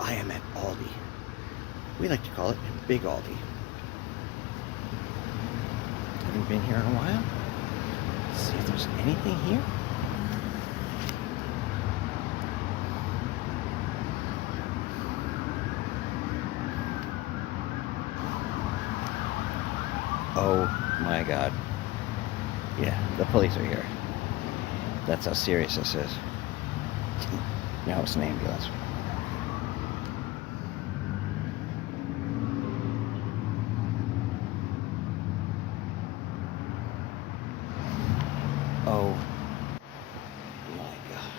I am at Aldi. We like to call it Big Aldi. Haven't been here in a while. Let's see if there's anything here. Oh my God. Yeah, the police are here. That's how serious this is. Now it's an ambulance. Oh my God.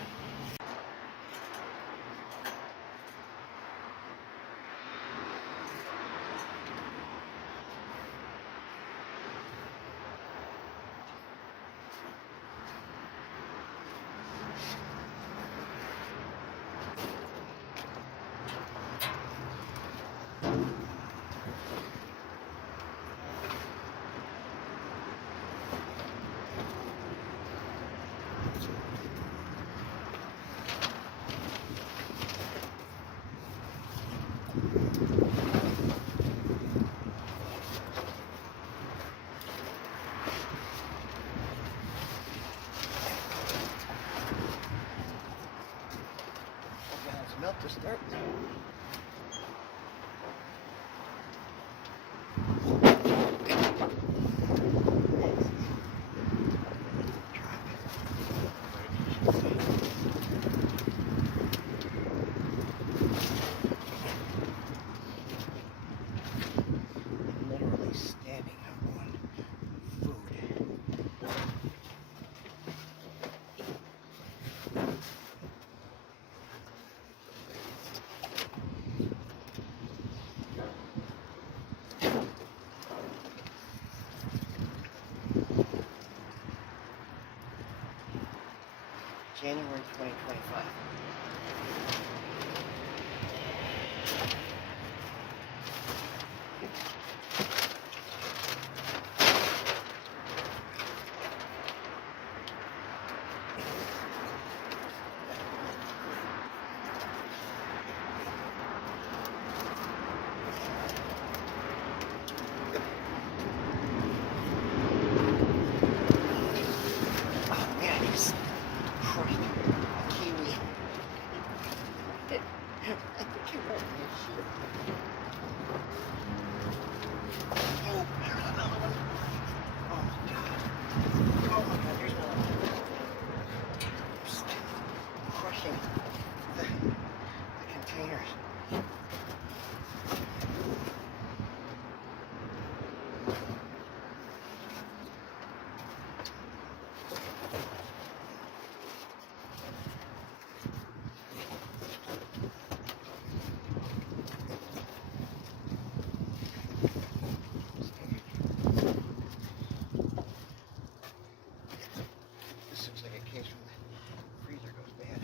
Milk to start. Literally standing up on food. January 2025. Oh man, he's crushed kiwi. I think you're right. Oh, there's another one. Oh my God. Oh my God, here's another one. Just crushing the containers. This looks like a case from the freezer goes bad.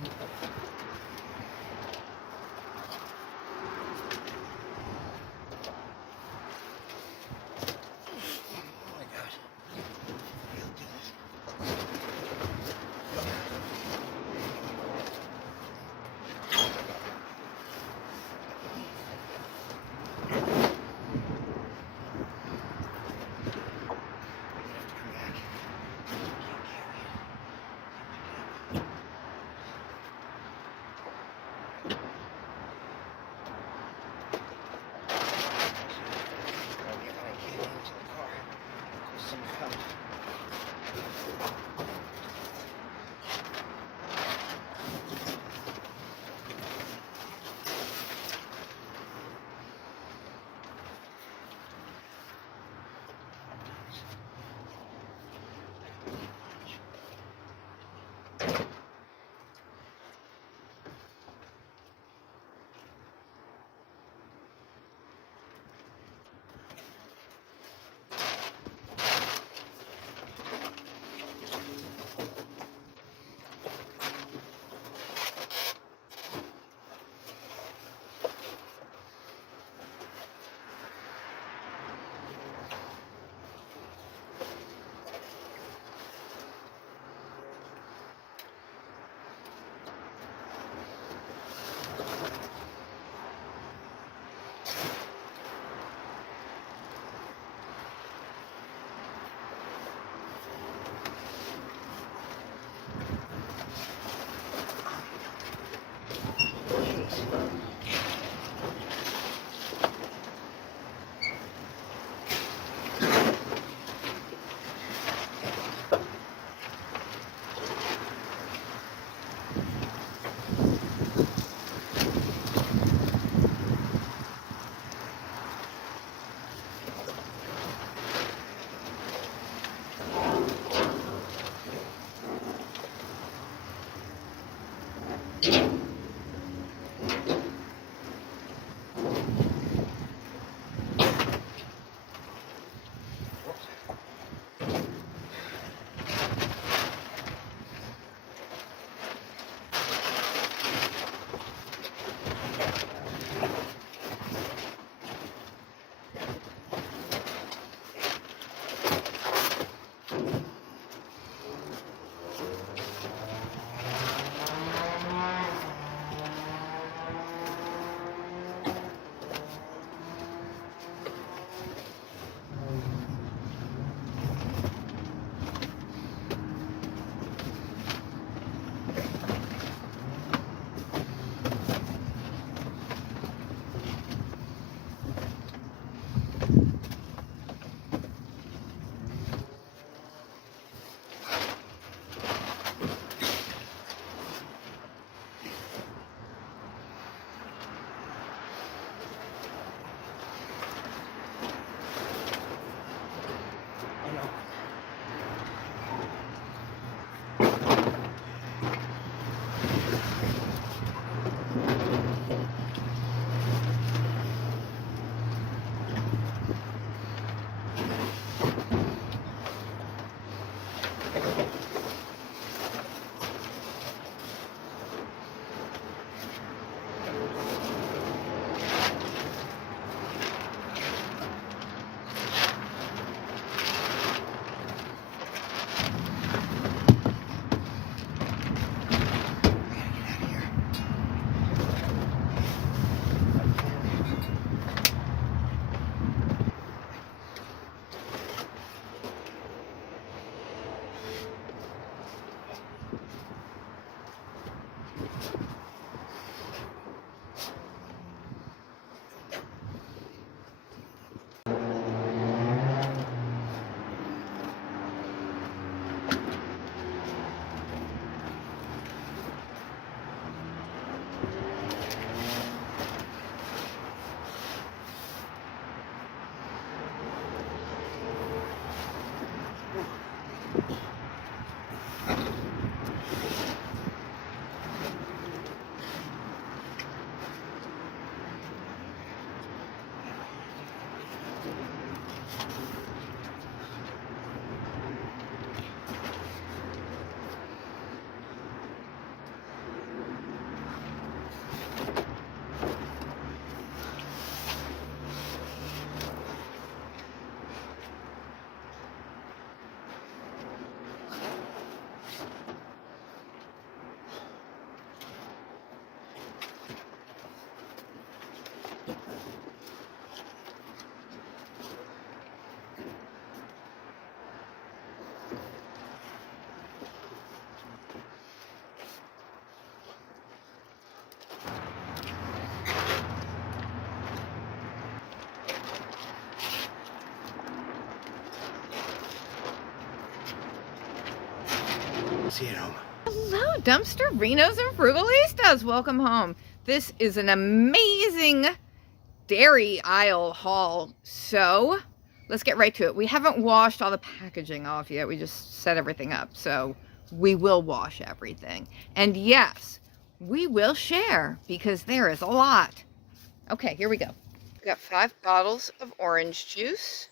my God. Really do this. See you at home. Hello, dumpsterinos and frugalistas. Welcome home. This is an amazing dairy aisle haul. So let's get right to it. We haven't washed all the packaging off yet. We just set everything up. So we will wash everything. And yes, we will share because there is a lot. Okay, here we go. We've got 5 bottles of orange juice.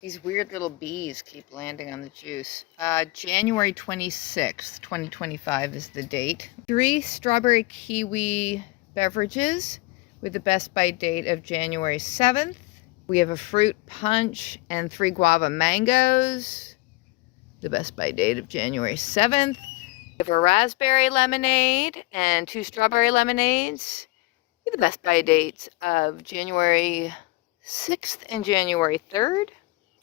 These weird little bees keep landing on the juice. January 26th, 2025 is the date. 3 strawberry kiwi beverages with the best by date of January 7th. We have a fruit punch and 3 guava mangoes. The best by date of January 7th. We have a raspberry lemonade and 2 strawberry lemonades with the best by dates of January 6th and January 3rd.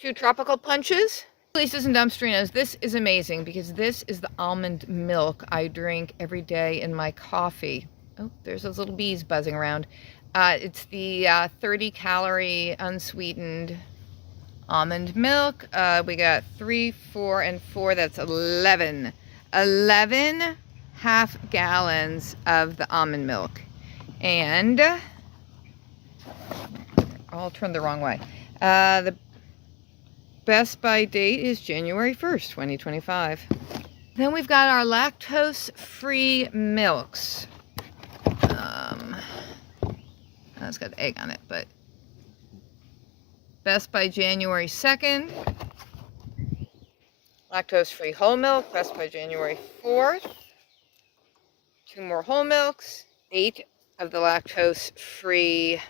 2 tropical punches. Lisa's and dumpsterinos, this is amazing because this is the almond milk I drink every day in my coffee. Oh, there's those little bees buzzing around. It's the 30 calorie unsweetened almond milk. We got 3, 4, and 4. That's 11. 11 half gallons of the almond milk. And I'll turn the wrong way. The best by date is January 1st, 2025. Then we've got our lactose-free milks. It's got egg on it, but best by January 2nd. Lactose-free whole milk, best by January 4th. 2 more whole milks. 8 of the lactose-free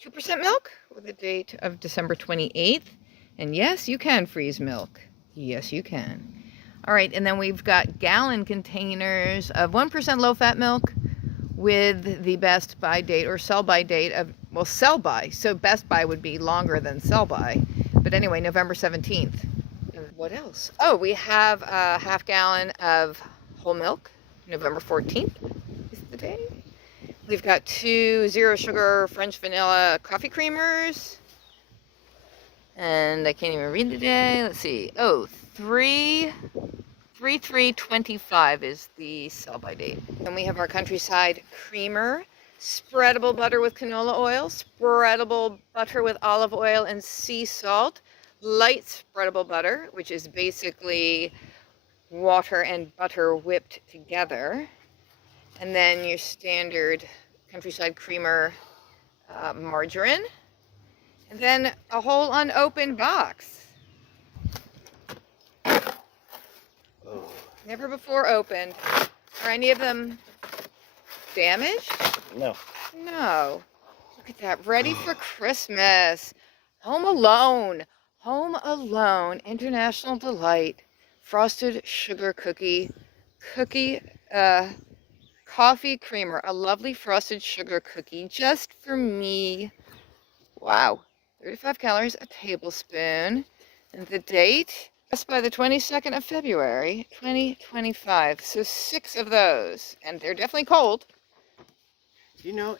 2% milk with a date of December 28th. And yes, you can freeze milk. Yes, you can. All right, and then we've got gallon containers of 1% low-fat milk with the best by date or sell by date of, well, sell by. So best by would be longer than sell by. But anyway, November 17th. And what else? Oh, we have a half gallon of whole milk. November 14th is the day. We've got 2 zero sugar French vanilla coffee creamers. And I can't even read today. Let's see. Oh, 3/3/25 is the sell by date. Then we have our Countryside Creamer, spreadable butter with canola oil, spreadable butter with olive oil and sea salt, light spreadable butter, which is basically water and butter whipped together, and then your standard Countryside Creamer margarine. And then a whole unopened box. Oh. Never before opened. Are any of them damaged? No. No. Look at that. Ready for Christmas. Home Alone. Home Alone. International Delight. Frosted sugar cookie. Coffee creamer. A lovely frosted sugar cookie just for me. Wow. 35 calories a tablespoon. And the date, just by the 22nd of February, 2025. So 6 of those. And they're definitely cold. You know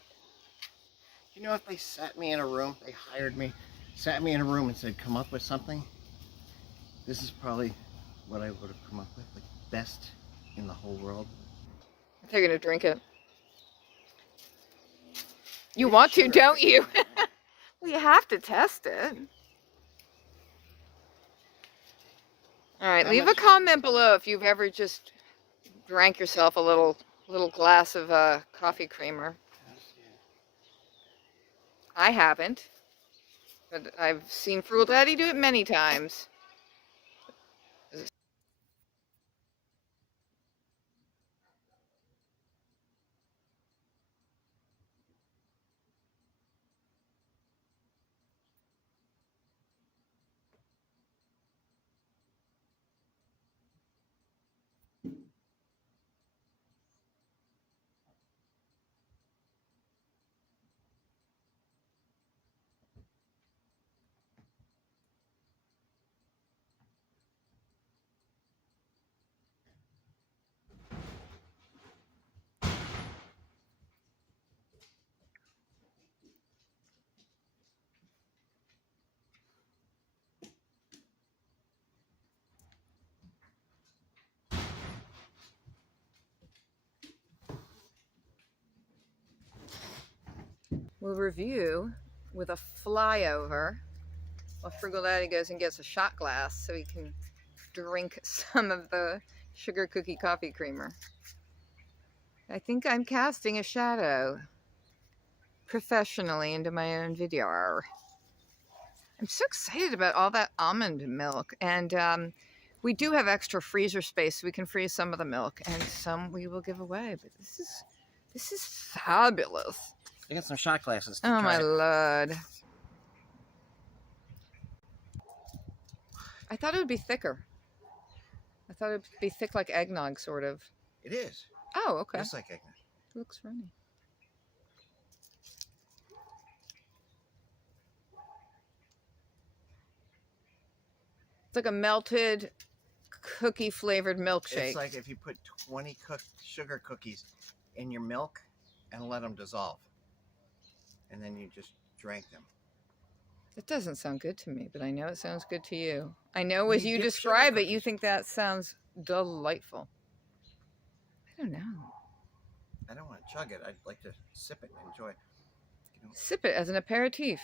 if they sat me in a room, they hired me, sat me in a room and said, come up with something, this is probably what I would have come up with, like best in the whole world. They're going to drink it. You want to, don't you? Well, you have to test it. All right, leave a comment below if you've ever just drank yourself a little glass of coffee creamer. I haven't, but I've seen Frugal Daddy do it many times. we'll review with a flyover while Frugal Daddy goes and gets a shot glass so he can drink some of the sugar cookie coffee creamer. I think I'm casting a shadow professionally into my own video. I'm so excited about all that almond milk, and we do have extra freezer space so we can freeze some of the milk and some we will give away, but this is fabulous. I got some shot glasses to Oh try my it. lord. I thought it would be thicker. I thought it would be thick like eggnog, sort of. It is. Oh, okay. Just like eggnog. It looks runny. It's like a melted cookie flavored milkshake. It's like if you put 20 sugar cookies in your milk and let them dissolve. And then you just drank them. It doesn't sound good to me, but I know it sounds good to you. I know as you dip describe sugar it, you cookies. think that sounds delightful. I don't know. I don't want to chug it. I'd like to sip it and enjoy it. You know, Sip it as an aperitif.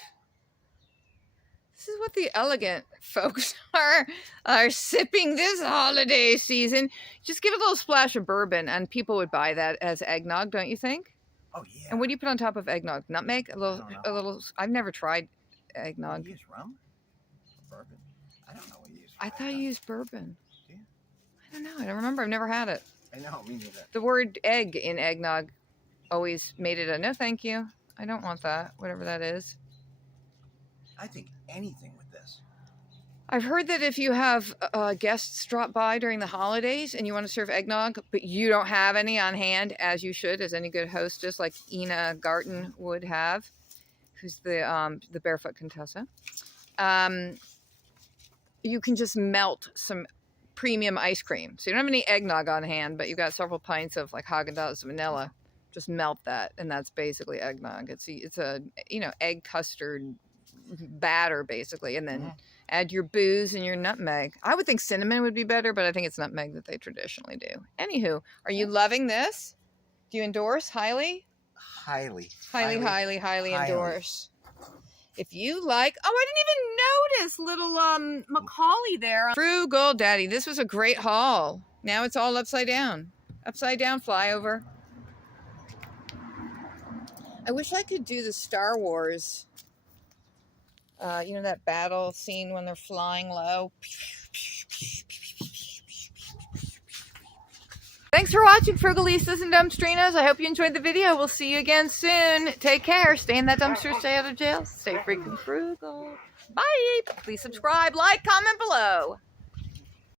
This is what the elegant folks are sipping this holiday season. Just give it a little splash of bourbon, and people would buy that as eggnog, don't you think? oh, yeah. And what do you put on top of eggnog? Nutmeg? don't know. A little. I've never tried eggnog. You use rum? Or bourbon? I don't know what you use. I thought you used bourbon. Do you? I don't know. I don't remember. I've never had it. I know, me neither. The word egg in eggnog always made it a no thank you. I don't want that, whatever that is. I think anything with this. I've heard that if you have guests drop by during the holidays and you want to serve eggnog, but you don't have any on hand, as you should, as any good hostess like Ina Garten would have, who's the Barefoot Contessa, you can just melt some premium ice cream. So you don't have any eggnog on hand, but you've got several pints of like Haagen-Dazs vanilla. Just melt that, and that's basically eggnog. It's a egg custard batter basically, and then add your booze and your nutmeg. I would think cinnamon would be better, but I think it's nutmeg that they traditionally do. Anywho, are you loving this? Do you endorse? Highly endorse. If you like, I didn't even notice little Macaulay there. Frugal Daddy, this was a great haul. Now it's all upside down flyover. I wish I could do the Star Wars, that battle scene when they're flying low. Thanks for watching, Frugalistas and Dumpstrinos. I hope you enjoyed the video. We'll see you again soon. Take care. Stay in that dumpster. Stay out of jail. Stay freaking frugal. Bye. Please subscribe, like, comment below.